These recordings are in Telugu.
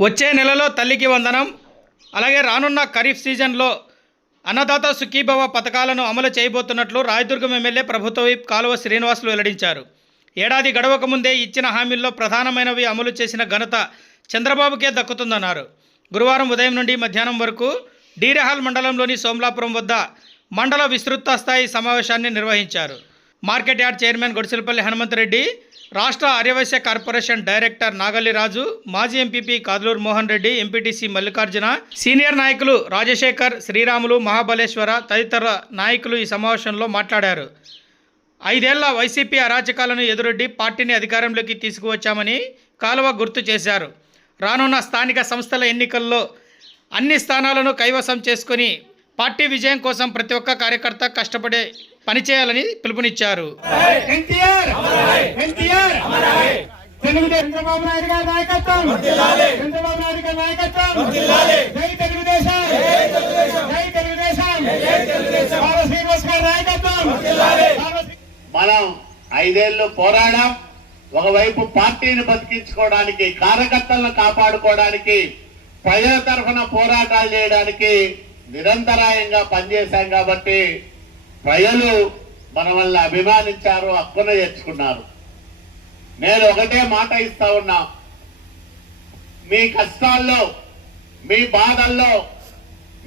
వచ్చే నెలలో తల్లికి వందనం. అలాగే రానున్న ఖరీఫ్ సీజన్లో అన్నదాత సుఖీభవ పథకాలను అమలు చేయబోతున్నట్లు రాయదుర్గం ఎమ్మెల్యే ప్రభుత్వ విప్ కాలువ శ్రీనివాసులు వెల్లడించారు. ఏడాది గడవక ముందే ఇచ్చిన హామీల్లో ప్రధానమైనవి అమలు చేసిన ఘనత చంద్రబాబుకే దక్కుతుందన్నారు. గురువారం ఉదయం నుండి మధ్యాహ్నం వరకు డీరెహాల్ మండలంలోని సోమలాపురం వద్ద మండల విస్తృత స్థాయి సమావేశాన్ని నిర్వహించారు. Market yard chairman Godisilapalli Hanumanthareddy రాష్ట్ర ఆర్యవైశ్య కార్పొరేషన్ డైరెక్టర్ నాగల్లిరాజు మాజీ MPP Kaduluru Mohan Reddy MPTC Mallikarjuna senior నాయకులు రాజశేఖర్ శ్రీరాములు మహాబలేశ్వర తదితర నాయకులు ఈ సమావేశంలో మాట్లాడారు. ఐదేళ్ళ వైసీపీ అరాచకాలను ఎదురొడ్డి పార్టీని అధికారంలోకి తీసుకువచ్చామని కాలువ గుర్తు చేశారు. రానున్న స్థానిక సంస్థల ఎన్నికల్లో అన్ని స్థానాలను కైవసం చేసుకొని పార్టీ విజయం కోసం ప్రతి ఒక్క కార్యకర్త కష్టపడే పనిచేయాలని పిలుపునిచ్చారు. ఎన్టీఆర్ ఎన్టీఆర్ తెలుగుదేశం చంద్రబాబు నాయుడు గారి నాయకత్వం చంద్రబాబు నాయుడు గారి నాయకత్వం జై తెలుగుదేశం జై తెలుగుదేశం బాల శ్రీనివాస్ గారి నాయకత్వం బాల శ్రీ- మనం ఐదేళ్ళు పోరాడాం. ఒకవైపు పార్టీని బతికించుకోవడానికి కార్యకర్తలను కాపాడుకోవడానికి ప్రజల తరఫున పోరాటాలు చేయడానికి నిరంతరాయంగా పనిచేశాం కాబట్టి ప్రజలు మన వల్ల అభిమానించారు హక్కున చేర్చుకున్నారు. నేను ఒకటే మాట ఇస్తా ఉన్నా. మీ కష్టాల్లో మీ బాధల్లో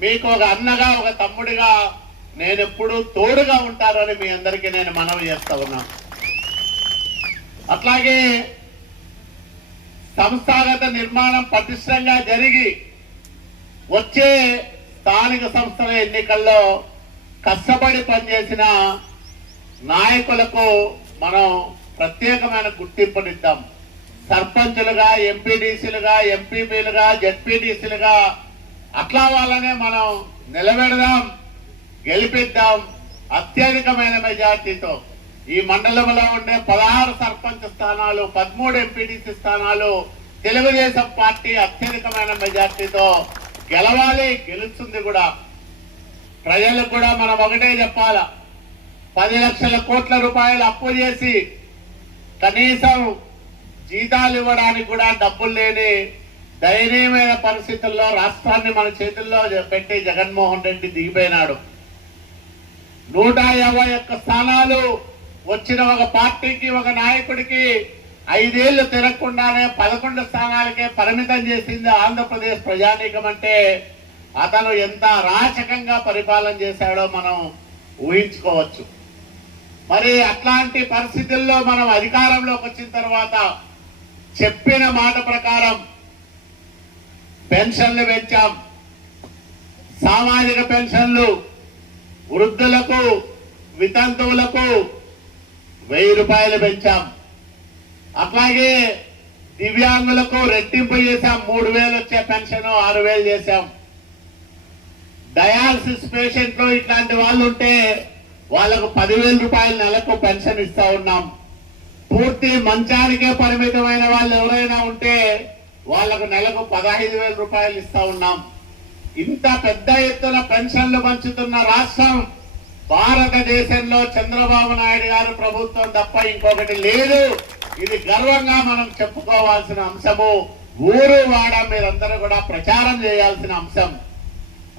మీకు ఒక అన్నగా ఒక తమ్ముడిగా నేను ఎప్పుడు తోడుగా ఉంటారని మీ అందరికీ నేను మనవి చేస్తా ఉన్నా. అట్లాగే సంస్థాగత నిర్మాణం పటిష్టంగా జరిగి వచ్చే స్థానిక సంస్థల ఎన్నికల్లో కష్టపడి పనిచేసిన నాయకులకు మనం ప్రత్యేకమైన గుర్తింపునిద్దాం సర్పంచులుగా ఎంపీడీసీలుగా ఎంపీపీలుగా జడ్పీడీసీలుగా అట్లా వాళ్ళనే మనం నిలబెడదాం గెలిపిద్దాం అత్యధికమైన మెజార్టీతో. ఈ మండలంలో ఉండే పదహారు సర్పంచ్ స్థానాలు పదమూడు ఎంపీడీసీ స్థానాలు తెలుగుదేశం పార్టీ అత్యధికమైన మెజార్టీతో గెలవాలి గెలుస్తుంది కూడా. ప్రజలకు కూడా మనం ఒకటే చెప్పాల. పది లక్షల కోట్ల రూపాయలు అప్పు చేసి కనీసం జీతాలు ఇవ్వడానికి కూడా డబ్బులు లేని దయనీయమైన పరిస్థితుల్లో రాష్ట్రాన్ని మన చేతుల్లో పెట్టి జగన్మోహన్ రెడ్డి దిగిపోయినాడు. నూట యాభై ఒక్క స్థానాలు వచ్చిన ఒక పార్టీకి ఒక నాయకుడికి ఐదేళ్ళు తిరగకుండానే పదకొండు స్థానాలకే పరిమితం చేసింది ఆంధ్రప్రదేశ్ ప్రజానీకం అంటే అతను ఎంత అరాచకంగా పరిపాలన చేశాడో మనం ఊహించుకోవచ్చు. మరి అట్లాంటి పరిస్థితుల్లో మనం అధికారంలోకి వచ్చిన తర్వాత చెప్పిన మాట ప్రకారం పెన్షన్లు పెంచాం. సామాజిక పెన్షన్లు వృద్ధులకు వితంతువులకు వెయ్యి రూపాయలు పెంచాం. అట్లాగే దివ్యాంగులకు రెట్టింపు చేశాం మూడు వేలు వచ్చే పెన్షన్ ఆరు వేలు చేశాం. డయాలసిస్ పేషెంట్లు ఇట్లాంటి వాళ్ళు ఉంటే వాళ్ళకు పదివేల రూపాయల నెలకు పెన్షన్ ఇస్తా ఉన్నాం. పూర్తి మంచానికే పరిమితమైన వాళ్ళు ఎవరైనా ఉంటే వాళ్ళకు నెలకు పదహైదు వేల రూపాయలు ఇస్తా ఉన్నాం. ఇంత పెద్ద ఎత్తున పెన్షన్లు పంచుతున్న రాష్ట్రం భారతదేశంలో చంద్రబాబు నాయుడు గారు ప్రభుత్వం తప్ప ఇంకొకటి లేదు. ఇది గర్వంగా మనం చెప్పుకోవాల్సిన అంశము. ఊరు వాడ మీరందరూ కూడా ప్రచారం చేయాల్సిన అంశం.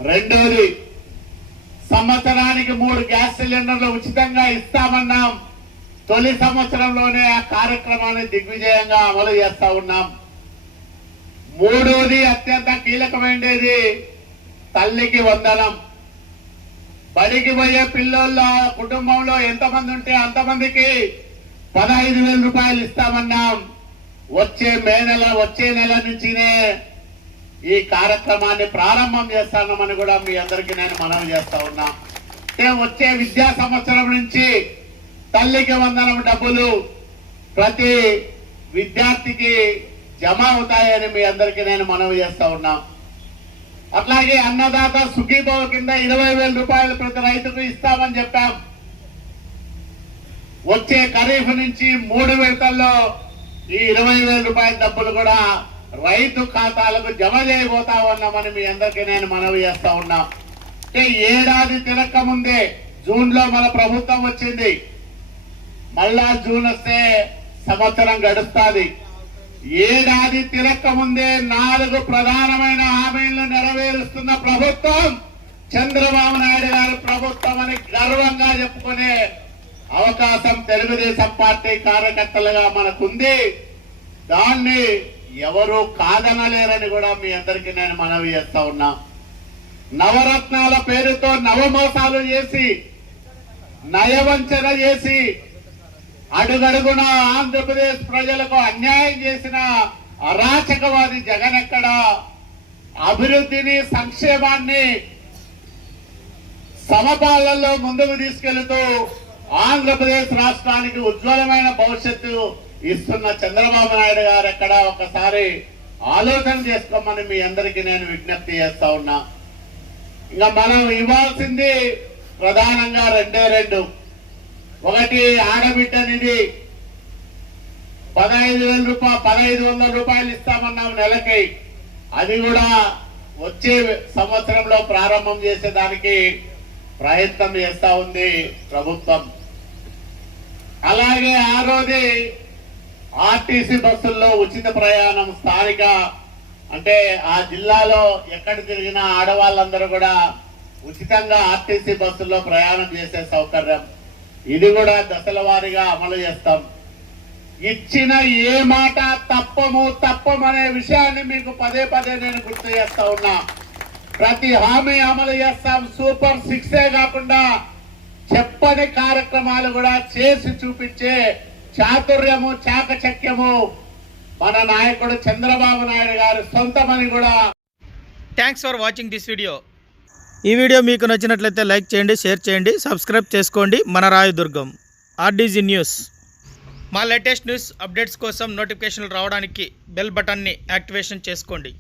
రెండోది సంవత్సరానికి మూడు గ్యాస్ సిలిండర్లు ఉచితంగా ఇస్తామన్నాం. తొలి సంవత్సరంలోనే ఆ కార్యక్రమాన్ని దిగ్విజయంగా అమలు చేస్తా ఉన్నాం. మూడోది అత్యంత కీలకమైనది తల్లికి వందనం. బడికి పోయే పిల్లల్లో కుటుంబంలో ఎంతమంది ఉంటే అంతమందికి పదహైదు వేల రూపాయలు ఇస్తామన్నాం. వచ్చే మే నెల వచ్చే నెల నుంచినే ఈ కార్యక్రమాన్ని ప్రారంభం చేస్తానమని కూడా మీ అందరికీ నేను మనవి చేస్తా ఉన్నా. అంటే వచ్చే విద్యా సంవత్సరం నుంచి తల్లికి వందనం డబ్బులు ప్రతి విద్యార్థికి జమ అవుతాయని మీ అందరికీ నేను మనవి చేస్తా ఉన్నా. అట్లాగే అన్నదాత సుఖీభవ కింద ఇరవై వేల రూపాయలు ప్రతి రైతుకు ఇస్తామని చెప్పాం. వచ్చే ఖరీఫ్ నుంచి మూడు విడతల్లో ఈ ఇరవై వేల రూపాయల డబ్బులు కూడా రైతు ఖాతాలకు జమ చేయబోతా ఉన్నామని మీ అందరికీ నేను మనవి చేస్తా ఉన్నా. అంటే ఏడాది తిరక్క ముందే జూన్లో మన ప్రభుత్వం వచ్చింది. మళ్ళా జూన్ వస్తే సంవత్సరం గడుస్తుంది. ఏడాది తిరక్క ముందే నాలుగు ప్రధానమైన హామీలను నెరవేరుస్తున్న ప్రభుత్వం చంద్రబాబు నాయుడు గారి ప్రభుత్వం అని గర్వంగా చెప్పుకునే అవకాశం తెలుగుదేశం పార్టీ కార్యకర్తలుగా మనకుంది. దాన్ని ఎవరు కాదనలేరని కూడా మీ అందరికీ నేను మనవి చేస్తా ఉన్నా. నవరత్నాల పేరుతో నవమోసాలు చేసి నయవంచన చేసి అడుగడుగున ఆంధ్రప్రదేశ్ ప్రజలకు అన్యాయం చేసిన అరాచకవాది జగన్ ఎక్కడ? అభివృద్ధిని సంక్షేమాన్ని సమపాలనలో ముందుకు తీసుకెళ్తూ ఆంధ్రప్రదేశ్ రాష్ట్రానికి ఉజ్వలమైన భవిష్యత్తు ఇస్తున్న చంద్రబాబు నాయుడు గారు ఎక్కడ ఒకసారి ఆలోచన చేసుకోమని మీ అందరికీ నేను విజ్ఞప్తి చేస్తా ఉన్నా. ఇంకా మనం ఇవ్వాల్సింది ప్రధానంగా రెండే రెండు. ఒకటి ఆడబిడ్డ నిధి. పదహైదు వేల రూపాయలు పదహైదు వందల రూపాయలు ఇస్తామన్నాం నెలకి. అది కూడా వచ్చే సంవత్సరంలో ప్రారంభం చేసేదానికి ప్రయత్నం చేస్తా ఉంది ప్రభుత్వం. అలాగే ఆ రోజే ఆర్టీసీ బస్సుల్లో ఉచిత ప్రయాణం స్థానిక అంటే ఆ జిల్లాలో ఎక్కడ తిరిగినా ఆడవాళ్ళందరూ కూడా ఉచితంగా ఆర్టీసీ బస్సుల్లో ప్రయాణం చేసే సౌకర్యం. ఇది కూడా దశల వారీగా అమలు చేస్తాం. ఇచ్చిన ఏ మాట తప్పము తప్పమనే విషయాన్ని మీకు పదే పదే నేను గుర్తు చేస్తా ఉన్నా. ప్రతి హామీ అమలు చేస్తాం. సూపర్ సిక్సే కాకుండా చెప్పని కార్యక్రమాలు కూడా చేసి చూపించే చాతుర్యము చాకచక్యము మన నాయకుడు చంద్రబాబు నాయుడు గారు సొంతమని కూడా thanks for watching this video ఈ వీడియో మీకు నచ్చినట్లయితే లైక్ చేయండి షేర్ చేయండి సబ్స్క్రైబ్ చేసుకోండి. మన రాయదుర్గం ఆర్డీజీ న్యూస్ మా లేటెస్ట్ న్యూస్ అప్డేట్స్ కోసం నోటిఫికేషన్లు రావడానికి బెల్ బటన్ని యాక్టివేషన్ చేసుకోండి.